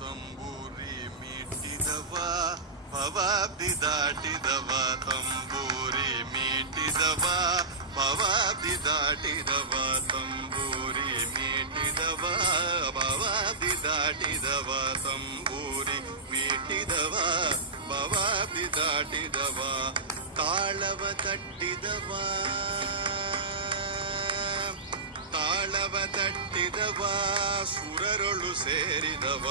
ತಂಬೂರಿ ಮೀಟಿದವ ಭವಾಬ್ದಿ ದಾಟಿದವ ತಂಬೂರಿ ಮೀಟಿದವ ಭವಾಬ್ದಿ ದಾಟಿದವ ತಂಬೂರಿ ಮೀಟಿದವ ಭವಾಬ್ದಿ ದಾಟಿದವ ತಂಬೂರಿ ಮೀಟಿದವ ಭವಾಬ್ದಿ ದಾಟಿದವ ತಾಳವ ತಟ್ಟಿದವ ತಾಳವ ತಟ್ಟಿದವ ಸುರರೊಳು ಸೇರಿದವ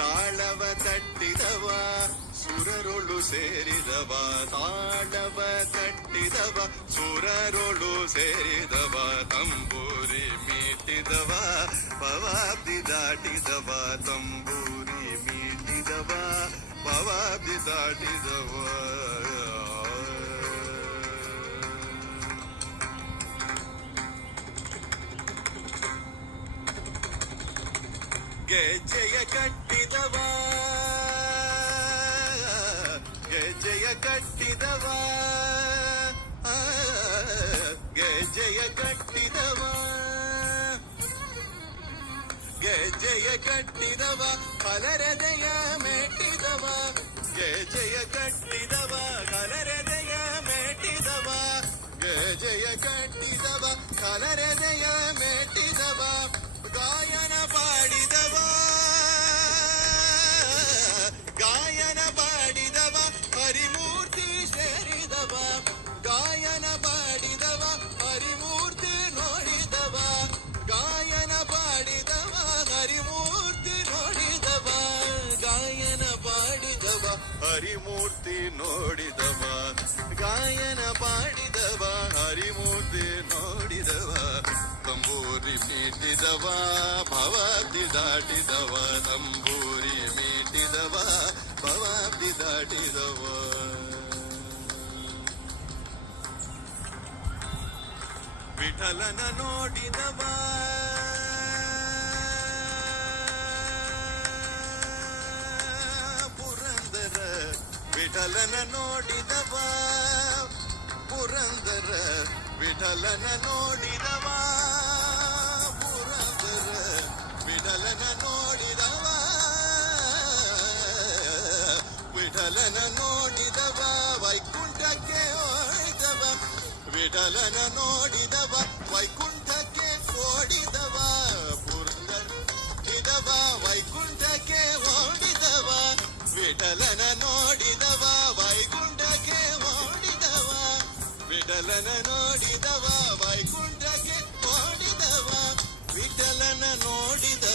ತಾಳವ ತಟ್ಟಿದವ ಸುರರೊಳು ಸೇರಿದವ ತಾಳವ ತಟ್ಟಿದವ ಸುರರೊಳು ಸೇರಿದವ ತಂಬೂರಿ ಮೀಟಿದವ ಭವಾಬ್ದಿ ದಾಟಿದವ ತಂಬೂರಿ ಮೀಟಿದವ ಭವಾಬ್ದಿ ದಾಟಿದವ ಗೆಜ್ಜೆಯ ಕಟ್ಟಿದವ ಗೆಜ್ಜೆಯ ಕಟ್ಟಿದವ ಗೆಜ್ಜೆಯ ಕಟ್ಟಿದವ ಗೆಜ್ಜೆಯ ಕಟ್ಟಿದವ ಕಲರದೆಯ ಮೆಟ್ಟಿದವ ಗೆಜ್ಜೆಯ ಕಟ್ಟಿದವ ಕಲರದೆಯ ಮೆಟ್ಟಿದವ ಗೆಜ್ಜೆಯ ಕಟ್ಟಿದವ ಕಲರದೆಯ ಮೆಟ್ಟಿದವ ಗಾಯನ ಪಾಡಿದವ ಗಾಯನ ಪಾಡಿದವ ಹರಿಮೂರ್ತಿ ಸೇರಿದವ ಗಾಯನ ಪಾಡಿದವ ಹರಿಮೂರ್ತಿ ನೋಡಿದವ ಗಾಯನ ಪಾಡಿದವ ಹರಿಮೂರ್ತಿ ನೋಡಿದವ ಗಾಯನ ಪಾಡಿದವ ಹರಿಮೂರ್ತಿ ನೋಡಿದವ ಗಾಯನ ಪಾಡಿದವ ಹರಿಮೂರ್ತಿ ನೋಡಿದವ ತಂಬೂರಿ ಮೀಟಿದವ ಭವಾಬ್ದಿ ದಾಟಿದವ ತಂಬೂರಿ ಮೀಟಿದವ ಭವಾಬ್ದಿ ದಾಟಿದವ ವಿಠಲನ ನೋಡಿದವ ಪುರಂದರ ವಿಠಲನ ನೋಡಿದವ ಪುರಂದರ ವಿಠಲನ ನೋಡಿದವ ಪುರಂದರ ವಿಠಲನ ನೋಡಿದವ ವಿಠಲನ ನೋಡಿದವ ವೈಕುಂಠಕ್ಕೆ ಓಡಿದವ ವಿಠಲನ ನೋಡಿದವ ವೈಕುಂಠಕ್ಕೆ ಓಡಿದವ ಪುರಂದರ ಇದವ ವೈಕುಂಠಕ್ಕೆ ಓಡಿದವ ವಿಠಲನ ನೋಡಿದವ ವೈಕುಂಠಕ್ಕೆ ಓಡಿದವ ವಿಠಲನ ನೋಡಿದವ ವೈಕುಂಠಕ್ಕೆ ಓಡಿದವ ವಿಠಲನ ನೋಡಿದವ